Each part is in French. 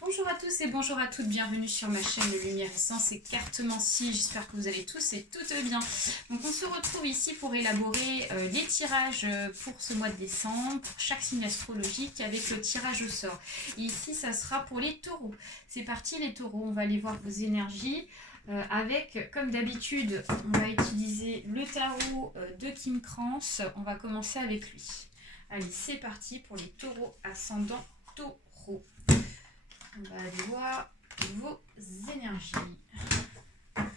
Bonjour à tous et bonjour à toutes, bienvenue sur ma chaîne de Lumière Essence et Cartomancie. J'espère que vous allez tous et toutes bien. Donc on se retrouve ici pour élaborer les tirages pour ce mois de décembre, pour chaque signe astrologique avec le tirage au sort. Et ici ça sera pour les taureaux. C'est parti les taureaux, on va aller voir vos énergies. Avec, comme d'habitude, on va utiliser le tarot de Kim Krans. On va commencer avec lui. Allez, c'est parti pour les taureaux ascendant taureau. On va aller voir vos énergies. Allez,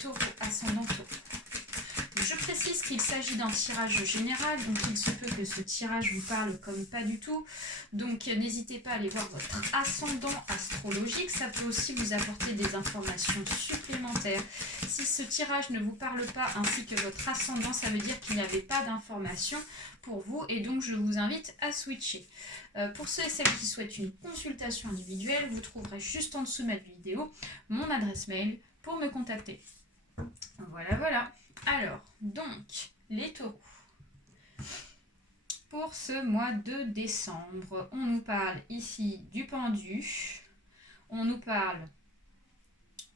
taureau, ascendant taureau. Je précise qu'il s'agit d'un tirage général, donc il se peut que ce tirage vous parle comme pas du tout. Donc n'hésitez pas à aller voir votre ascendant astrologique, ça peut aussi vous apporter des informations supplémentaires. Si ce tirage ne vous parle pas ainsi que votre ascendant, ça veut dire qu'il n'y avait pas d'informations pour vous et donc je vous invite à switcher. Pour ceux et celles qui souhaitent une consultation individuelle, vous trouverez juste en dessous de ma vidéo mon adresse mail pour me contacter. Voilà. Alors, donc, les taureaux. Pour ce mois de décembre, on nous parle ici du pendu, on nous parle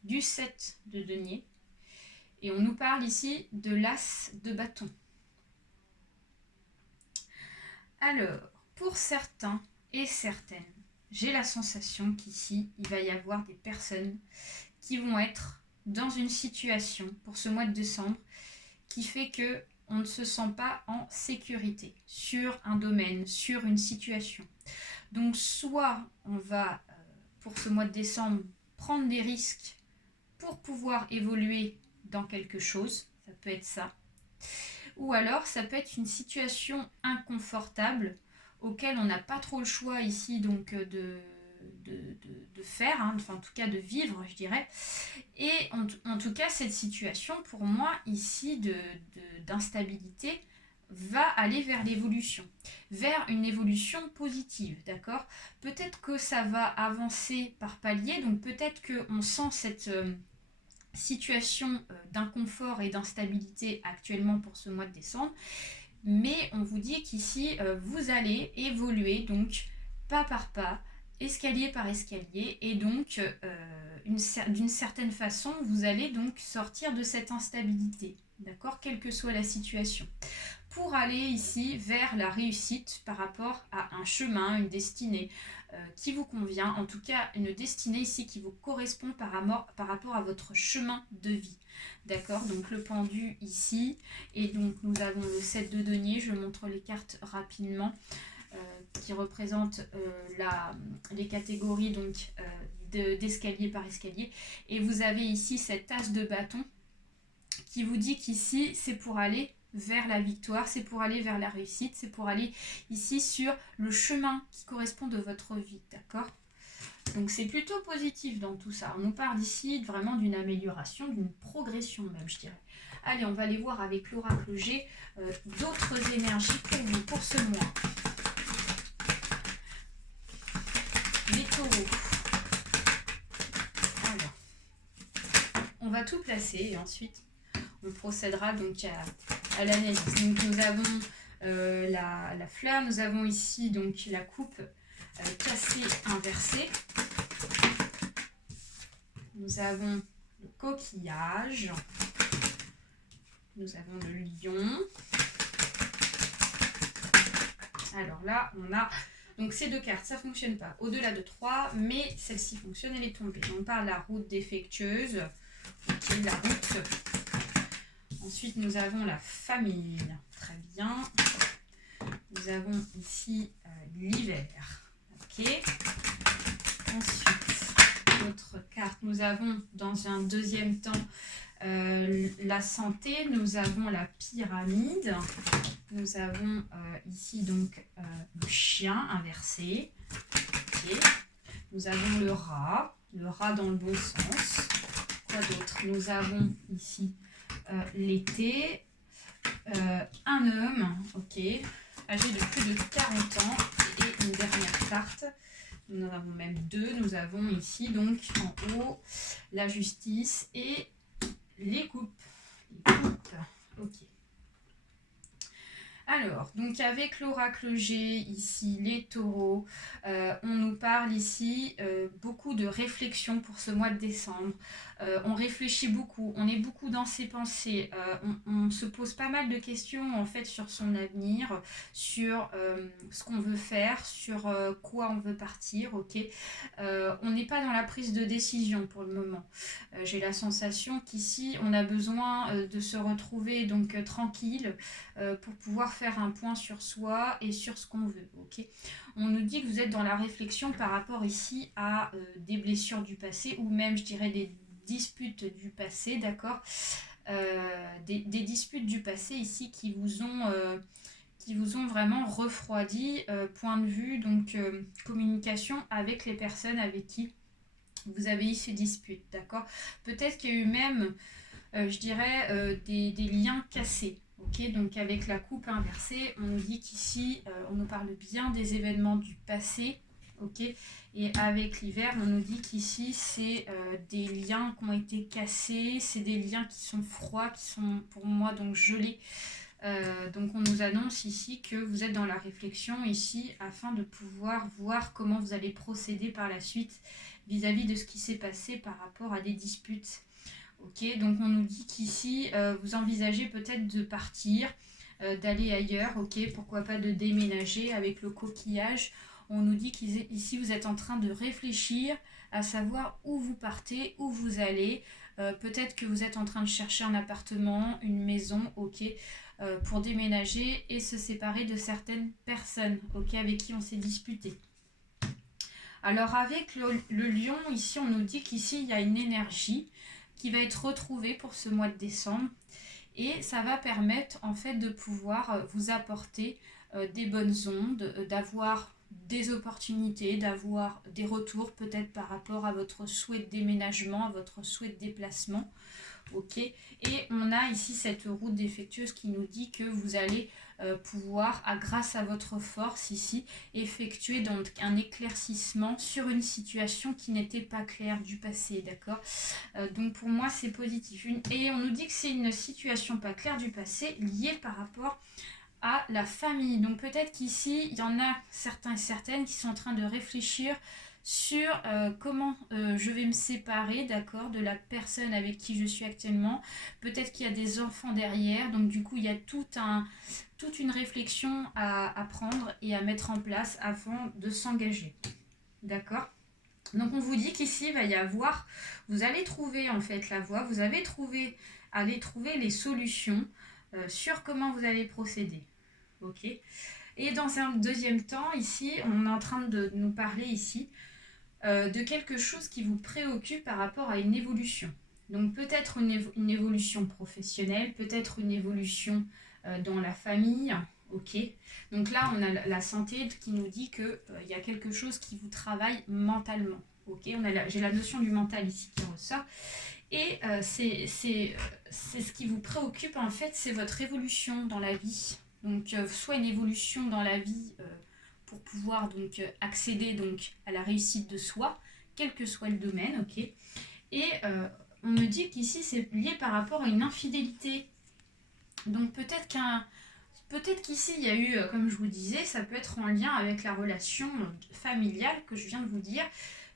du 7 de denier et on nous parle ici de l'as de bâton. Alors, pour certains et certaines, j'ai la sensation qu'ici, il va y avoir des personnes qui vont être dans une situation pour ce mois de décembre qui fait que on ne se sent pas en sécurité sur un domaine, sur une situation. Donc soit on va, pour ce mois de décembre, prendre des risques pour pouvoir évoluer dans quelque chose, ça peut être ça. Ou alors ça peut être une situation inconfortable auquel on n'a pas trop le choix ici donc de faire, enfin en tout cas de vivre je dirais. Et en tout cas cette situation pour moi ici d'instabilité va aller vers l'évolution, vers une évolution positive, d'accord? Peut-être que ça va avancer par paliers, donc peut-être qu'on sent cette situation d'inconfort et d'instabilité actuellement pour ce mois de décembre, mais on vous dit qu'ici vous allez évoluer donc pas par pas, escalier par escalier, et donc d'une certaine façon vous allez donc sortir de cette instabilité, d'accord, quelle que soit la situation, pour aller ici vers la réussite par rapport à un chemin, une destinée qui vous convient, en tout cas une destinée ici qui vous correspond par rapport à votre chemin de vie. D'accord, donc le pendu ici, et donc nous avons le 7 de denier, je montre les cartes rapidement, qui représentent les catégories donc d'escalier par escalier, et vous avez ici cette as de bâton qui vous dit qu'ici c'est pour aller vers la victoire, c'est pour aller vers la réussite, c'est pour aller ici sur le chemin qui correspond de votre vie, d'accord? Donc c'est plutôt positif dans tout ça. On nous parle ici vraiment d'une amélioration, d'une progression même, je dirais. Allez, on va aller voir avec l'oracle G d'autres énergies pour vous, pour ce mois. Les taureaux. Alors, on va tout placer et ensuite on procédera donc à l'analyse. Donc nous avons la fleur, nous avons ici donc la coupe cassée inversée. Nous avons le coquillage, nous avons le lion. Alors là, on a donc ces deux cartes, ça ne fonctionne pas. Au-delà de 3, mais celle-ci fonctionne, elle est tombée. On parle de la route défectueuse, ok, la route. Ensuite, nous avons la famille, très bien. Nous avons ici l'hiver, ok. Ensuite, autre carte, nous avons dans un deuxième temps la santé, nous avons la pyramide, nous avons ici donc le chien inversé, okay. Nous avons le rat dans le bon sens. Quoi d'autre? Nous avons ici l'été, un homme, ok, âgé de plus de 40 ans, et une dernière carte. Nous en avons même deux. Nous avons ici donc en haut la justice et les coupes. Ok. Alors, donc avec l'oracle G, ici les taureaux, on nous parle parle ici beaucoup de réflexion pour ce mois de décembre. On réfléchit beaucoup, on est beaucoup dans ses pensées, on se pose pas mal de questions en fait sur son avenir, sur ce qu'on veut faire, sur quoi on veut partir, ok. On n'est pas dans la prise de décision pour le moment. J'ai la sensation qu'ici on a besoin de se retrouver donc tranquille pour pouvoir faire un point sur soi et sur ce qu'on veut, ok. On nous dit que vous êtes dans la réflexion par rapport ici à des blessures du passé ou même je dirais des disputes du passé, d'accord, des disputes du passé ici qui vous ont vraiment refroidi, point de vue, donc communication avec les personnes avec qui vous avez eu ces disputes, d'accord. Peut-être qu'il y a eu même, je dirais, des liens cassés. Ok, donc avec la coupe inversée, on nous dit qu'ici, on nous parle bien des événements du passé. Ok, et avec l'hiver, on nous dit qu'ici, c'est des liens qui ont été cassés, c'est des liens qui sont froids, qui sont pour moi donc gelés. Donc on nous annonce ici que vous êtes dans la réflexion ici afin de pouvoir voir comment vous allez procéder par la suite vis-à-vis de ce qui s'est passé par rapport à des disputes. Ok, donc on nous dit qu'ici vous envisagez peut-être de partir, d'aller ailleurs, ok, pourquoi pas de déménager avec le coquillage. On nous dit qu'ici vous êtes en train de réfléchir à savoir où vous partez, où vous allez. Peut-être que vous êtes en train de chercher un appartement, une maison, ok, pour déménager et se séparer de certaines personnes, ok, avec qui on s'est disputé. Alors avec le lion, ici on nous dit qu'ici il y a une énergie qui va être retrouvée pour ce mois de décembre et ça va permettre en fait de pouvoir vous apporter des bonnes ondes, d'avoir des opportunités, d'avoir des retours peut-être par rapport à votre souhait de déménagement, à votre souhait de déplacement. Ok, et on a ici cette route défectueuse qui nous dit que vous allez pouvoir, grâce à votre force ici, effectuer donc un éclaircissement sur une situation qui n'était pas claire du passé, d'accord. Donc pour moi c'est positif. Et on nous dit que c'est une situation pas claire du passé liée par rapport à la famille. Donc peut-être qu'ici, il y en a certains et certaines qui sont en train de réfléchir sur comment je vais me séparer, d'accord, de la personne avec qui je suis actuellement. Peut-être qu'il y a des enfants derrière, donc du coup, il y a toute une réflexion à prendre et à mettre en place avant de s'engager, d'accord. Donc on vous dit qu'ici, il va y avoir, vous allez trouver en fait la voie, allez trouver les solutions sur comment vous allez procéder. Ok. Et dans un deuxième temps, ici, on est en train de nous parler ici de quelque chose qui vous préoccupe par rapport à une évolution. Donc peut-être une évolution professionnelle, peut-être une évolution dans la famille. Ok. Donc là, on a la santé qui nous dit qu'il y a quelque chose qui vous travaille mentalement. Ok. J'ai la notion du mental ici qui ressort. Et c'est ce qui vous préoccupe en fait, c'est votre évolution dans la vie. Donc soit une évolution dans la vie pour pouvoir donc accéder donc à la réussite de soi, quel que soit le domaine, ok. Et on me dit qu'ici c'est lié par rapport à une infidélité. Donc peut-être qu'ici il y a eu, comme je vous disais, ça peut être en lien avec la relation familiale que je viens de vous dire.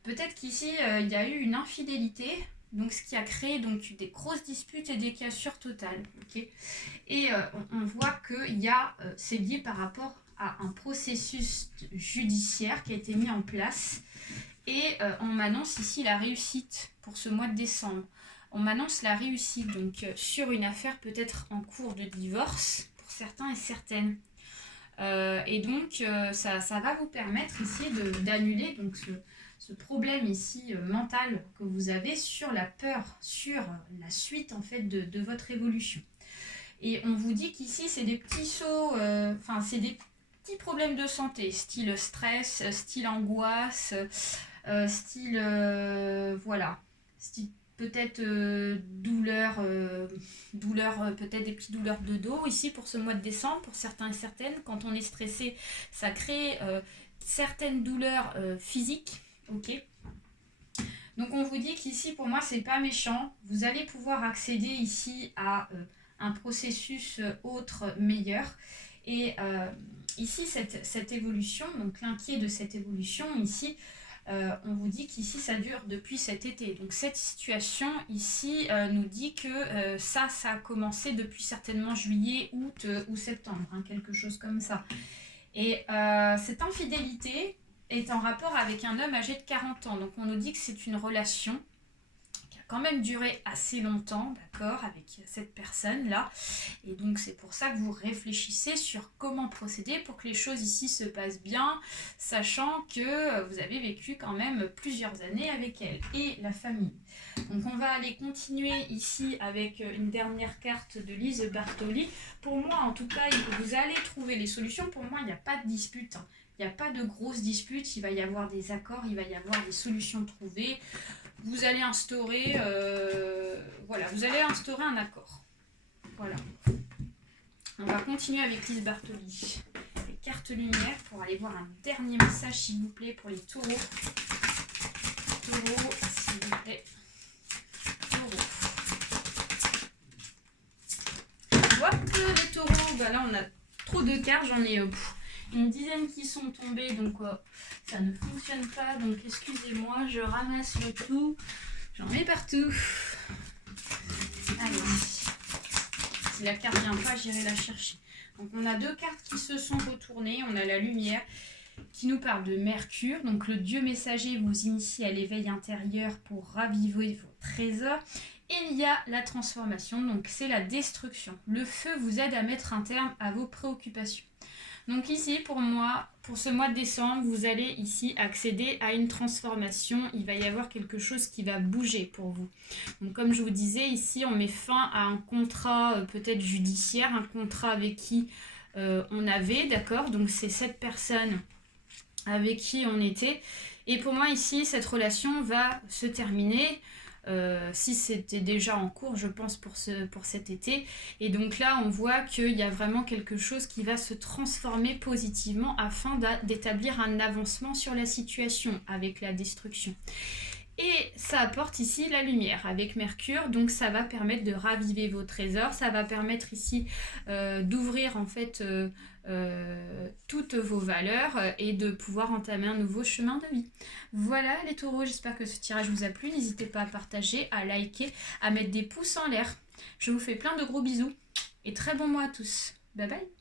Peut-être qu'ici il y a eu une infidélité. Donc, ce qui a créé donc, des grosses disputes et des cassures totales. Okay, et on voit que c'est lié par rapport à un processus judiciaire qui a été mis en place. Et on m'annonce ici la réussite pour ce mois de décembre. On m'annonce la réussite donc, sur une affaire peut-être en cours de divorce pour certains et certaines. Et donc, ça va vous permettre ici d'annuler donc, ce problème ici mental que vous avez sur la peur, sur la suite en fait de votre évolution. Et on vous dit qu'ici c'est des petits sauts, c'est des petits problèmes de santé, style stress, style angoisse, style style peut-être douleur, peut-être des petites douleurs de dos ici pour ce mois de décembre pour certains et certaines. Quand on est stressé, ça crée certaines douleurs physiques. Ok. Donc on vous dit qu'ici pour moi c'est pas méchant. Vous allez pouvoir accéder ici à un processus autre meilleur. Et ici cette évolution, donc l'inquiet de cette évolution ici, on vous dit qu'ici ça dure depuis cet été. Donc cette situation ici nous dit que ça a commencé depuis certainement juillet, août ou septembre, hein, quelque chose comme ça. Et cette infidélité est en rapport avec un homme âgé de 40 ans. Donc on nous dit que c'est une relation qui a quand même duré assez longtemps, d'accord, avec cette personne-là. Et donc c'est pour ça que vous réfléchissez sur comment procéder pour que les choses ici se passent bien, sachant que vous avez vécu quand même plusieurs années avec elle et la famille. Donc on va aller continuer ici avec une dernière carte de Lise Bartoli. Pour moi, en tout cas, vous allez trouver les solutions. Pour moi, il n'y a pas de dispute, hein. Il n'y a pas de grosses disputes, il va y avoir des accords, il va y avoir des solutions trouvées. Vous allez instaurer, vous allez instaurer un accord. Voilà. On va continuer avec Lise Bartoli. Les cartes lumière pour aller voir un dernier message, s'il vous plaît, pour les taureaux. Taureaux, s'il vous plaît. Taureaux. Hop, les taureaux. Bah là, on a trop de cartes. J'en ai une dizaine qui sont tombées, donc ça ne fonctionne pas. Donc excusez-moi, je ramasse le tout. J'en mets partout. Allez. Si la carte vient pas, j'irai la chercher. Donc on a deux cartes qui se sont retournées. On a la lumière qui nous parle de Mercure. Donc le dieu messager vous initie à l'éveil intérieur pour raviver vos trésors. Et il y a la transformation, donc c'est la destruction. Le feu vous aide à mettre un terme à vos préoccupations. Donc ici, pour moi, pour ce mois de décembre, vous allez ici accéder à une transformation. Il va y avoir quelque chose qui va bouger pour vous. Donc comme je vous disais, ici, on met fin à un contrat peut-être judiciaire, un contrat avec qui on avait, d'accord? Donc c'est cette personne avec qui on était. Et pour moi, ici, cette relation va se terminer. Si c'était déjà en cours, je pense, pour cet été. Et donc là, on voit qu'il y a vraiment quelque chose qui va se transformer positivement afin d'établir un avancement sur la situation avec la destruction. Et ça apporte ici la lumière avec Mercure, donc ça va permettre de raviver vos trésors, ça va permettre ici d'ouvrir en fait toutes vos valeurs et de pouvoir entamer un nouveau chemin de vie. Voilà les taureaux, j'espère que ce tirage vous a plu, n'hésitez pas à partager, à liker, à mettre des pouces en l'air. Je vous fais plein de gros bisous et très bon mois à tous. Bye bye.